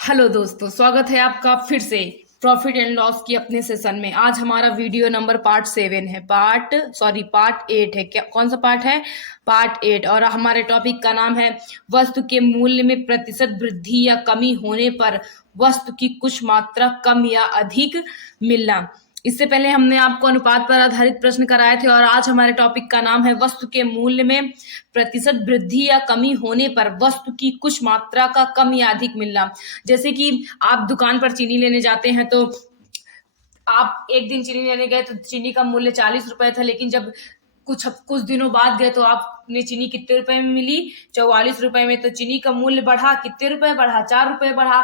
Hello दोस्तों, स्वागत है आपका फिर से प्रॉफिट एंड लॉस की अपने सेशन में। आज हमारा वीडियो नंबर पार्ट 8 है। क्या कौन सा पार्ट है? पार्ट 8। और हमारे टॉपिक का नाम है वस्तु के मूल्य में प्रतिशत वृद्धि या कमी होने पर वस्तु की कुछ मात्रा कम या अधिक मिलना। इससे पहले हमने आपको अनुपात पर आधारित प्रश्न कराए थे और आज हमारे टॉपिक का नाम है वस्तु के मूल्य में प्रतिशत वृद्धि या कमी होने पर वस्तु की कुछ मात्रा का कम या अधिक मिलना। जैसे कि आप दुकान पर चीनी लेने जाते हैं तो आप एक दिन चीनी लेने गए तो चीनी का मूल्य 40 रुपए था, लेकिन जब कुछ दिनों बाद गए तो आपने चीनी कितने रुपए में मिली? 44 रुपए में। तो चीनी का मूल्य बढ़ा, कितने रुपए बढ़ा? 4 रुपए बढ़ा।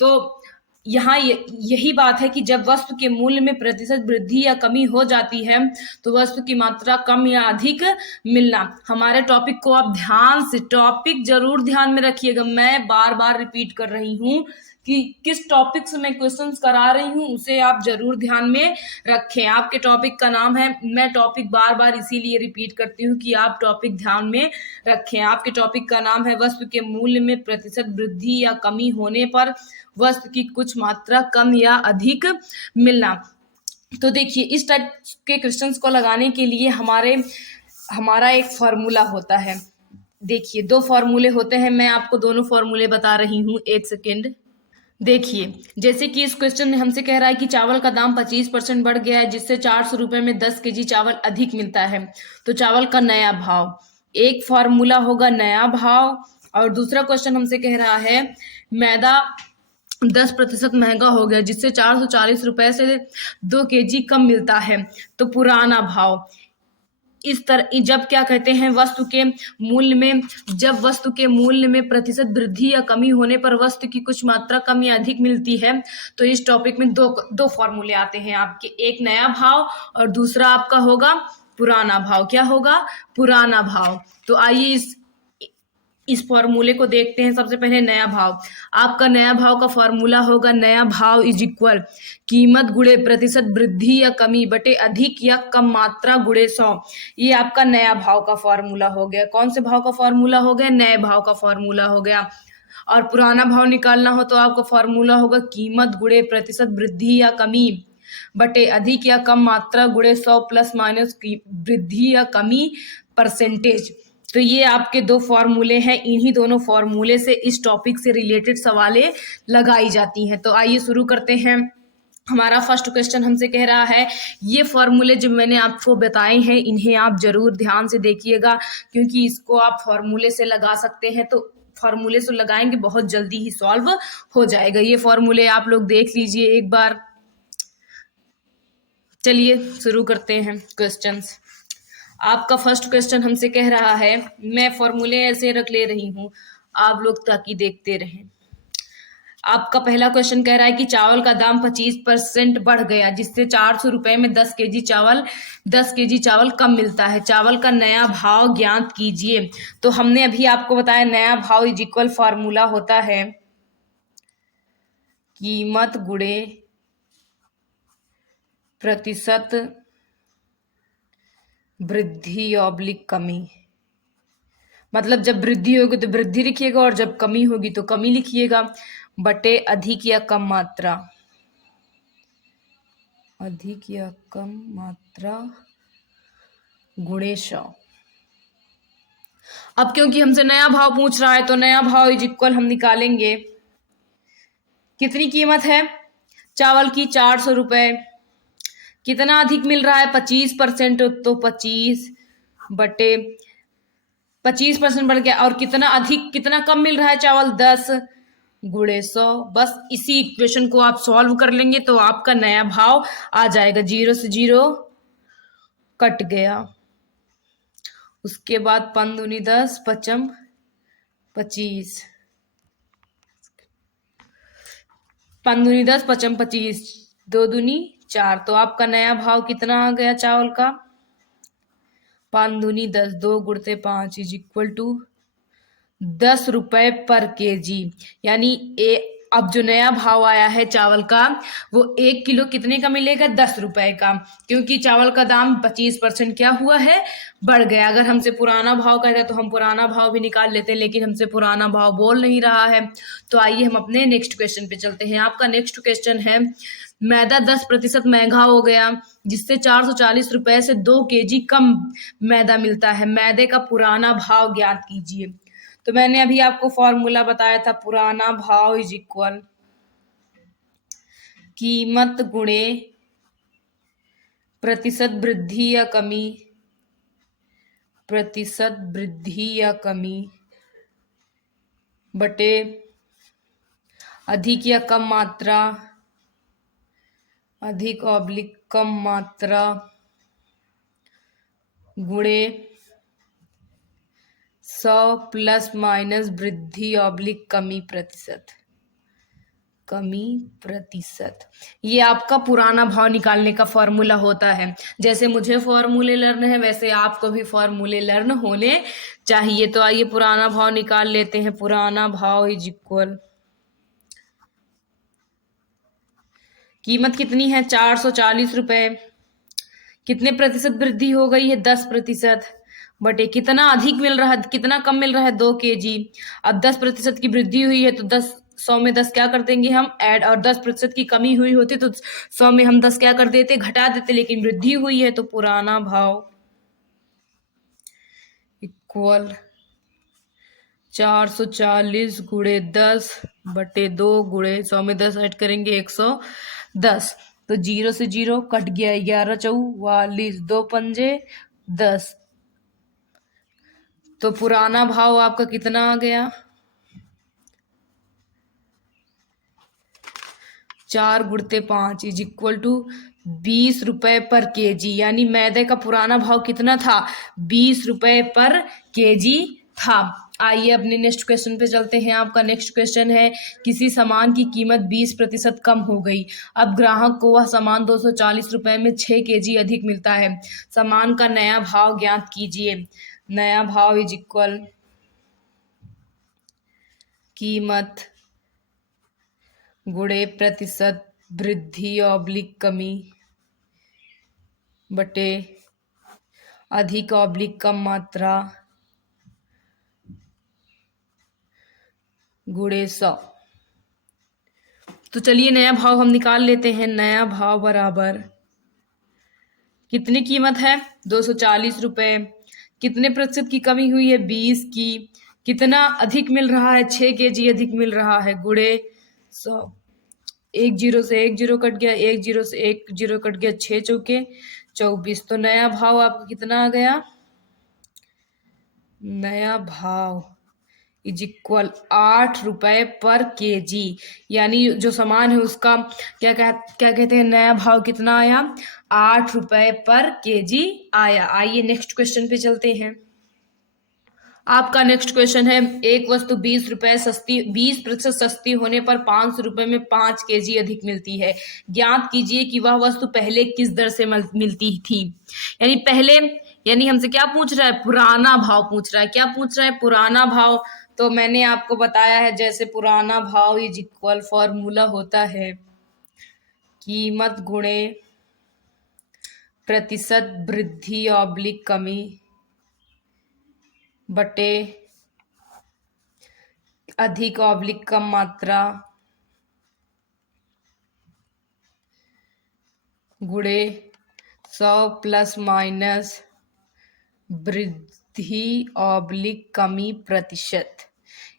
तो यहाँ यही बात है कि जब वस्तु के मूल्य में प्रतिशत वृद्धि या कमी हो जाती है तो वस्तु की मात्रा कम या अधिक मिलना। हमारे टॉपिक को आप ध्यान से, टॉपिक जरूर ध्यान में रखिएगा। मैं बार बार रिपीट कर रही हूँ कि किस टॉपिक से मैं क्वेश्चंस करा रही हूँ, उसे आप जरूर ध्यान में रखें। आपके टॉपिक का नाम है, मैं टॉपिक बार बार इसीलिए रिपीट करती हूँ कि आप टॉपिक ध्यान में रखें। आपके टॉपिक का नाम है वस्तु के मूल्य में प्रतिशत वृद्धि या कमी होने पर वस्तु की कुछ मात्रा कम या अधिक मिलना। तो देखिए, इस टाइप के क्वेश्चंस को लगाने के लिए हमारा एक फॉर्मूला होता है। देखिए, 2 फॉर्मूले होते हैं। मैं आपको दोनों फॉर्मूले बता रही हूँ, एक सेकेंड। देखिए, जैसे कि इस क्वेश्चन में हमसे कह रहा है कि चावल का दाम 25% बढ़ गया है, जिससे 400 रुपए में 10 केजी चावल अधिक मिलता है। तो चावल का नया भाव, एक फॉर्मूला होगा नया भाव। और दूसरा क्वेश्चन हमसे कह रहा है मैदा 10% महंगा हो गया, जिससे 440 रुपए से 2 केजी कम मिलता है। तो पुराना भाव। इस तरह जब क्या कहते हैं वस्तु के मूल्य में, जब वस्तु के मूल्य में प्रतिशत वृद्धि या कमी होने पर वस्तु की कुछ मात्रा कम या अधिक मिलती है, तो इस टॉपिक में दो फॉर्मूले आते हैं आपके, एक नया भाव और दूसरा आपका होगा पुराना भाव। क्या होगा? पुराना भाव। तो आइए इस फॉर्मूले को देखते हैं। सबसे पहले नया भाव। आपका नया भाव का फॉर्मूला होगा नया भाव इज इक्वल कीमत गुणे प्रतिशत वृद्धि या कमी बटे अधिक या कम मात्रा गुणे 100। ये आपका नया भाव का फॉर्मूला हो गया। कौन से भाव का फॉर्मूला हो गया? नए भाव का फॉर्मूला हो गया। और पुराना भाव निकालना हो तो आपका फॉर्मूला होगा कीमत गुणे प्रतिशत वृद्धि या कमी बटे अधिक या कम मात्रा गुणे 100 प्लस माइनस वृद्धि या कमी परसेंटेज। तो ये आपके 2 फॉर्मूले हैं। इन्हीं दोनों फॉर्मूले से इस टॉपिक से रिलेटेड सवालें लगाई जाती हैं। तो आइए शुरू करते हैं। हमारा फर्स्ट क्वेश्चन हमसे कह रहा है, ये फॉर्मूले जो मैंने आपको बताए हैं इन्हें आप जरूर ध्यान से देखिएगा, क्योंकि इसको आप फॉर्मूले से लगा सकते हैं। तो फॉर्मूले से लगाएंगे बहुत जल्दी ही सॉल्व हो जाएगा। ये फॉर्मूले आप लोग देख लीजिए एक बार। चलिए शुरू करते हैं क्वेश्चंस। आपका फर्स्ट क्वेश्चन हमसे कह रहा है, मैं फॉर्मूले ऐसे रख ले रही हूं आप लोग ताकि देखते रहें। आपका पहला क्वेश्चन कह रहा है कि चावल का दाम 25% बढ़ गया, जिससे 400 रुपए में 10 केजी चावल कम मिलता है। चावल का नया भाव ज्ञात कीजिए। तो हमने अभी आपको बताया नया भाव इज इक्वल फॉर्मूला होता है कीमत गुणे प्रतिशत वृद्धि ऑब्लिक कमी। मतलब जब वृद्धि होगी तो वृद्धि लिखिएगा और जब कमी होगी तो कमी लिखिएगा, बटे अधिक या कम मात्रा, अधिक या कम मात्रा गुणे 100। अब क्योंकि हमसे नया भाव पूछ रहा है तो नया भाव इज इक्वल हम निकालेंगे। कितनी कीमत है चावल की? 400 रुपए। कितना अधिक मिल रहा है? 25%। तो 25 बटे 25% बढ़ गया। और कितना अधिक, कितना कम मिल रहा है चावल? 10 गुणे 100। बस इसी इक्वेशन को आप सॉल्व कर लेंगे तो आपका नया भाव आ जाएगा। 0 से 0 कट गया। उसके बाद 5 दूनी 10, 5 25, 5 दूनी 10, 5 25, 2 दूनी 4। तो आपका नया भाव कितना आ गया चावल का? 5 दूनी 10, 2 गुणते 5 इज इक्वल टू 10 रुपए पर केजी। यानी अब जो नया भाव आया है चावल का, वो 1 किलो कितने का मिलेगा? 10 रुपए का, क्योंकि चावल का दाम 25% क्या हुआ है? बढ़ गया। अगर हमसे पुराना भाव कहता तो हम पुराना भाव भी निकाल लेते हैं, लेकिन हमसे पुराना भाव बोल नहीं रहा है। तो आइए हम अपने नेक्स्ट क्वेश्चन पे चलते हैं। आपका नेक्स्ट क्वेश्चन है, मैदा 10% महंगा हो गया, जिससे 440 रुपए से 2 kg कम मैदा मिलता है। मैदे का पुराना भाव ज्ञात कीजिए। तो मैंने अभी आपको फॉर्मूला बताया था, पुराना भाव इज इक्वल कीमत गुणे प्रतिशत वृद्धि या कमी, प्रतिशत वृद्धि या कमी बटे अधिक या कम मात्रा, अधिक ऑब्लिक कम मात्रा गुणे 100 प्लस माइनस वृद्धि ऑब्लिक कमी प्रतिशत, कमी प्रतिशत। ये आपका पुराना भाव निकालने का फॉर्मूला होता है। जैसे मुझे फॉर्मूले लर्न है, वैसे आपको भी फॉर्मूले लर्न होने चाहिए। तो आइए पुराना भाव निकाल लेते हैं। पुराना भाव इज इक्वल, कीमत कितनी है? 440 रुपए। कितने प्रतिशत वृद्धि हो गई है? 10%। बटे कितना अधिक मिल रहा है, कितना कम मिल रहा है? 2 kg। अब 10% की वृद्धि हुई है तो 100 में 10 क्या कर देंगे हम? ऐड। और 10% की कमी हुई होती तो 100 में हम 10 क्या कर देते? घटा देते। लेकिन वृद्धि हुई है तो पुराना भाव इक्वल 440 गुणे 10 बटे 2 गुणे 100 में 10 ऐड करेंगे 110। तो 0 से 0 कट गया, 11 44, 2 पंजे 10। तो पुराना भाव आपका कितना आ गया? 4 गुणते 5 इज इक्वल टू 20 रुपए पर केजी। यानी मैदे का पुराना भाव कितना था? 20 रुपए पर केजी था। आइए अपने नेक्स्ट क्वेश्चन पे चलते हैं। आपका नेक्स्ट क्वेश्चन है, किसी सामान की कीमत 20% कम हो गई। अब ग्राहक को वह सामान 240 रुपए में 6 kg अधिक मिलता है। सामान का नया भाव ज्ञात कीजिए। नया भाव इज इक्वल कीमत गुणे प्रतिशत वृद्धि ऑब्लिक कमी बटे अधिक ऑब्लिक कम मात्रा गुणे 100। तो चलिए नया भाव हम निकाल लेते हैं। नया भाव बराबर, कितनी कीमत है? 240 रुपए। कितने प्रतिशत की कमी हुई है? 20 की। कितना अधिक मिल रहा है? 6 kg अधिक मिल रहा है, गुणे 100। 1 0 से 1 0 कट गया, 1 0 से 1 0 कट गया, 6 चौके 24। तो नया भाव आपका कितना आ गया? नया भाव इज इक्वल 8 रुपए पर केजी। यानी जो सामान है उसका क्या कहते हैं, नया भाव कितना आया? 8 रुपए पर केजी आया। आइए नेक्स्ट क्वेश्चन पे चलते हैं। आपका नेक्स्ट क्वेश्चन है, एक वस्तु 20 रुपए सस्ती, 20% सस्ती होने पर 500 रुपए में 5 kg अधिक मिलती है। ज्ञात कीजिए कि वह वस्तु पहले किस दर से मिलती थी। यानी पहले, यानी हमसे क्या पूछ रहा है? पुराना भाव पूछ रहा है। क्या पूछ रहा है? पुराना भाव। तो मैंने आपको बताया है, जैसे पुराना भाव इज इक्वल, फॉर्मूला होता है कीमत गुणे प्रतिशत वृद्धि ऑब्लिक कमी बटे अधिक ऑब्लिक कम मात्रा गुणे 100 प्लस माइनस वृद्धि ऑब्लिक कमी प्रतिशत।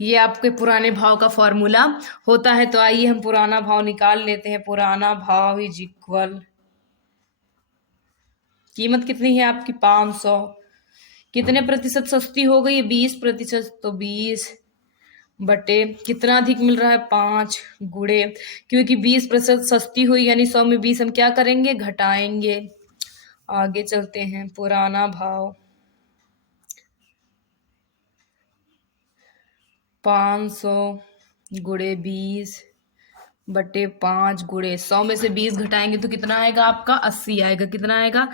ये आपके पुराने भाव का फॉर्मूला होता है। तो आइए हम पुराना भाव निकाल लेते हैं। पुराना भाव इज इक्वल, कीमत कितनी है आपकी? 500। कितने प्रतिशत सस्ती हो गई? 20%। तो 20 बटे कितना अधिक मिल रहा है? 5 गुणे, क्योंकि 20% सस्ती हुई यानी 100 में 20 हम क्या करेंगे? घटाएंगे। आगे चलते हैं। पुराना भाव 500 गुणे 20 बटे 5 गुणे 100 में से 20 घटाएंगे तो कितना आएगा आपका? 80 आएगा। कितना आएगा?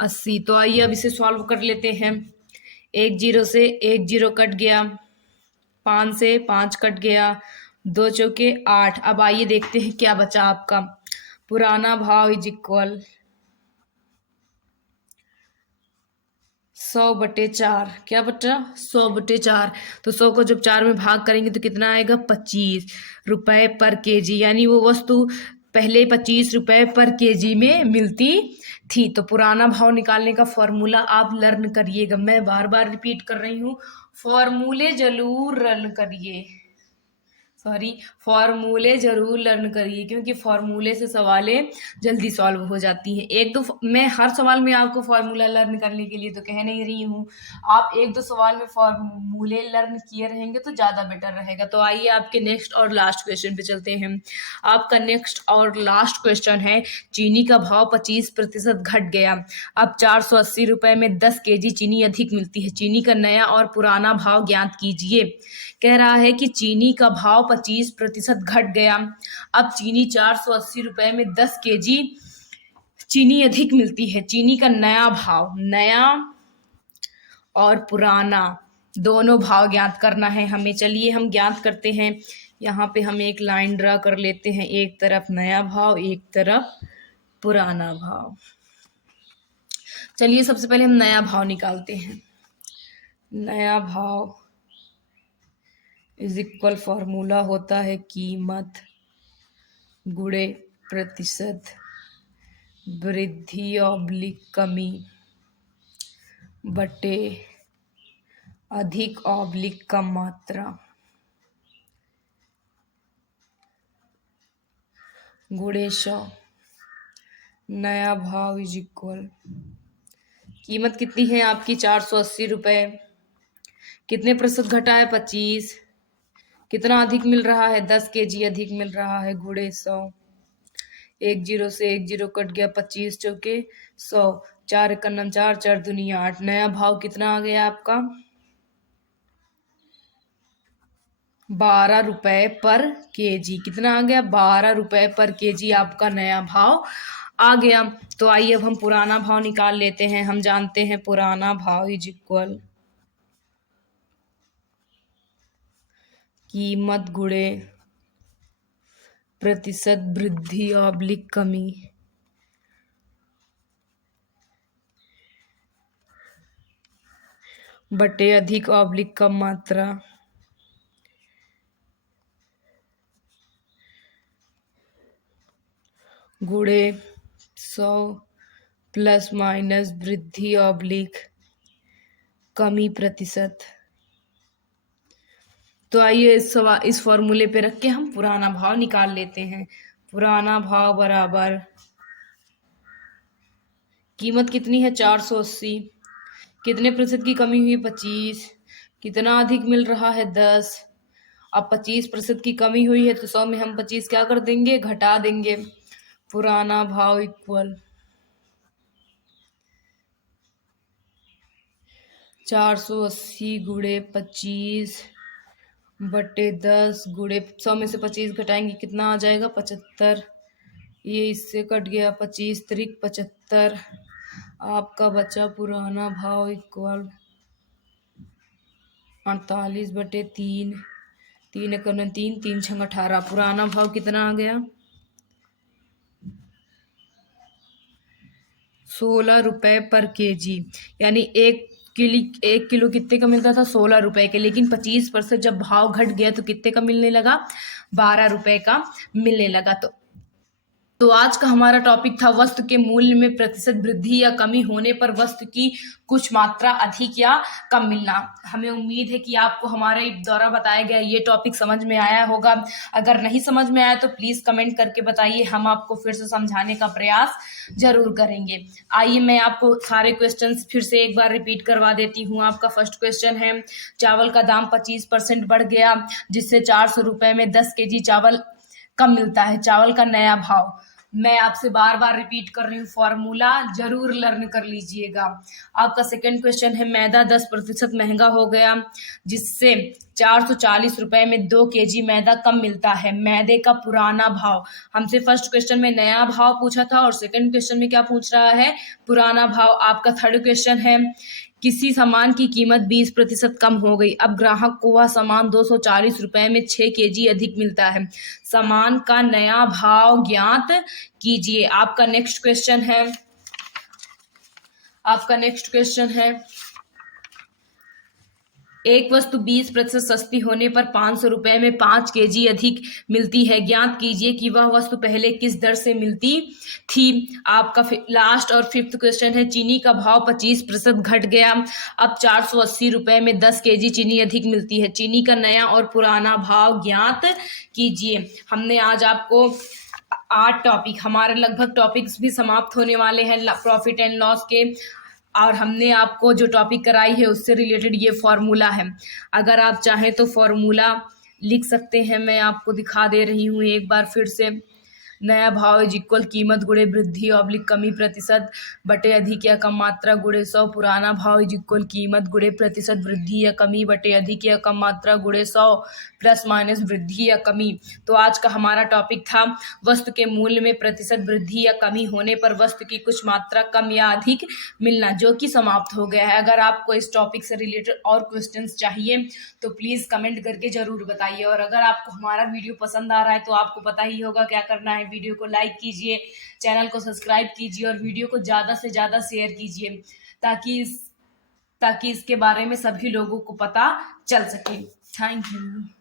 80। तो आइए अब इसे सॉल्व कर लेते हैं। 1 0 से 1 0 कट गया, 5 से 5 कट गया, 2 चौके 8। अब आइए देखते हैं क्या बचा आपका। पुराना भाव इज इक्वल 100/4। क्या बचा? 100/4। तो 100 को जब 4 में भाग करेंगे तो कितना आएगा? 25 रुपए पर केजी। यानी वो वस्तु पहले 25 रुपए पर केजी में मिलती थी। तो पुराना भाव निकालने का फॉर्मूला आप लर्न करिएगा। मैं बार बार रिपीट कर रही हूँ, फॉर्मूले जरूर लर्न करिए। फॉर्मूले जरूर लर्न करिए, क्योंकि फॉर्मूले से सवालें जल्दी सॉल्व हो जाती हैं। एक दो मैं हर सवाल में आपको फॉर्मूला लर्न करने के लिए तो कह नहीं रही हूँ। आप एक दो सवाल में फॉर्मूले लर्न किए रहेंगे तो ज़्यादा बेटर रहेगा। तो आइए आपके नेक्स्ट और लास्ट क्वेश्चन पे चलते हैं। आपका नेक्स्ट और लास्ट क्वेश्चन है, चीनी का भाव 25% घट गया। अब 480 रुपए में 10 केजी चीनी अधिक मिलती है। चीनी का नया और पुराना भाव ज्ञात कीजिए। कह रहा है कि चीनी का भाव 25% घट गया। अब चीनी 480 रुपए में 10 केजी चीनी अधिक मिलती है। चीनी का नया भाव, नया और पुराना दोनों भाव ज्ञात करना है हमें। चलिए हम ज्ञात करते हैं। यहाँ पे हम एक लाइन ड्रा कर लेते हैं, एक तरफ नया भाव, एक तरफ पुराना भाव। चलिए सबसे पहले हम नया भाव निकालते हैं। नया भाव इज इक्वल, फॉर्मूला होता है कीमत गुणे प्रतिशत वृद्धि ऑब्लिक कमी बटे अधिक ऑब्लिक कम मात्रा गुणे 100। नया भाव इज इक्वल, कीमत कितनी है आपकी? 480 रुपए। कितने प्रतिशत घटा है? 25। कितना अधिक मिल रहा है? 10 केजी अधिक मिल रहा है, गुणे 100। एक जीरो से एक जीरो कट गया, 25 चौके 100, 4 1 4, 4 दूनी 8। नया भाव कितना आ गया आपका? 12 रुपए पर केजी। कितना आ गया? 12 रुपए पर केजी आपका नया भाव आ गया। तो आइए अब हम पुराना भाव निकाल लेते हैं। हम जानते हैं पुराना भाव इज इक्वल कीमत गुणे प्रतिशत वृद्धि ऑब्लिक कमी बटे अधिक ऑब्लिक कम मात्रा गुणे 100 प्लस माइनस वृद्धि ऑब्लिक कमी प्रतिशत। तो आइए इस फॉर्मूले पे रख के हम पुराना भाव निकाल लेते हैं। पुराना भाव बराबर कीमत कितनी है? 480। कितने प्रतिशत की कमी हुई? 25। कितना अधिक मिल रहा है? 10। अब 25% की कमी हुई है तो 100 में हम 25 क्या कर देंगे? घटा देंगे। पुराना भाव इक्वल 480 गुणे 25 बटे 10 गुणे 100 में से 25 घटाएंगे, कितना आ जाएगा? 75। ये इससे कट गया, 25 त्रिक 75। आपका बचा पुराना भाव इक्वल 48/3। 3 1 3, 3 6 18। पुराना भाव कितना आ गया? 16 रुपए पर केजी। यानी एक किलो कितने का मिलता था? 16 रुपए के। लेकिन 25% जब भाव घट गया तो कितने का मिलने लगा? 12 रुपए का मिलने लगा। तो आज का हमारा टॉपिक था वस्तु के मूल्य में प्रतिशत वृद्धि या कमी होने पर वस्तु की कुछ मात्रा अधिक या कम मिलना। हमें उम्मीद है कि आपको हमारे द्वारा बताया गया ये टॉपिक समझ में आया होगा। अगर नहीं समझ में आया तो प्लीज कमेंट करके बताइए, हम आपको फिर से समझाने का प्रयास जरूर करेंगे। आइए मैं आपको सारे क्वेश्चंस फिर से एक बार रिपीट करवा देती हूँ। आपका फर्स्ट क्वेश्चन है, चावल का दाम 25% बढ़ गया जिससे 400 रुपए में 10 केजी चावल कम मिलता है। चावल का नया भाव। मैं आपसे बार बार रिपीट कर रही हूँ, फॉर्मूला जरूर लर्न कर लीजिएगा। आपका सेकंड क्वेश्चन है, मैदा 10% महंगा हो गया जिससे 440 रुपए में 2 केजी मैदा कम मिलता है। मैदे का पुराना भाव। हमसे फर्स्ट क्वेश्चन में नया भाव पूछा था और सेकंड क्वेश्चन में क्या पूछ रहा है? पुराना भाव। आपका थर्ड क्वेश्चन है, किसी सामान की कीमत 20% कम हो गई। अब ग्राहक को वह सामान 240 रुपए में 6 केजी अधिक मिलता है। सामान का नया भाव ज्ञात कीजिए। आपका नेक्स्ट क्वेश्चन है एक वस्तु 20% सस्ती होने पर 500 रुपए में 5 केजी अधिक मिलती है। ज्ञात कीजिए कि वह वस्तु पहले किस दर से मिलती थी। आपका लास्ट और फिफ्थ क्वेश्चन है चीनी का भाव 25% घट गया। अब 480 रुपए में 10 केजी चीनी अधिक मिलती है। चीनी का नया और पुराना भाव ज्ञात कीजिए। हमने आज आपको 8 टॉपिक, हमारे लगभग टॉपिक्स भी समाप्त होने वाले हैं प्रॉफिट एंड लॉस के, और हमने आपको जो टॉपिक कराई है उससे रिलेटेड ये फॉर्मूला है। अगर आप चाहें तो फॉर्मूला लिख सकते हैं, मैं आपको दिखा दे रही हूँ एक बार फिर से। नया भाव इज इक्वल कीमत गुणे वृद्धि ऑब्लिक कमी प्रतिशत बटे अधिक या कम मात्रा गुणे 100। पुराना भाव इज इक्वल कीमत गुणे प्रतिशत वृद्धि या कमी बटे अधिक या कम मात्रा गुणे 100 प्लस माइनस वृद्धि या कमी। तो आज का हमारा टॉपिक था वस्तु के मूल्य में प्रतिशत वृद्धि या कमी होने पर वस्तु की कुछ मात्रा कम या अधिक मिलना, जो कि समाप्त हो गया है। अगर आपको इस टॉपिक से रिलेटेड और क्वेश्चंस चाहिए तो प्लीज़ कमेंट करके ज़रूर बताइए। और अगर आपको हमारा वीडियो पसंद आ रहा है तो आपको पता ही होगा क्या करना है। वीडियो को लाइक कीजिए, चैनल को सब्सक्राइब कीजिए और वीडियो को ज़्यादा से ज़्यादा शेयर कीजिए ताकि इसके बारे में सभी लोगों को पता चल सके। Thank you.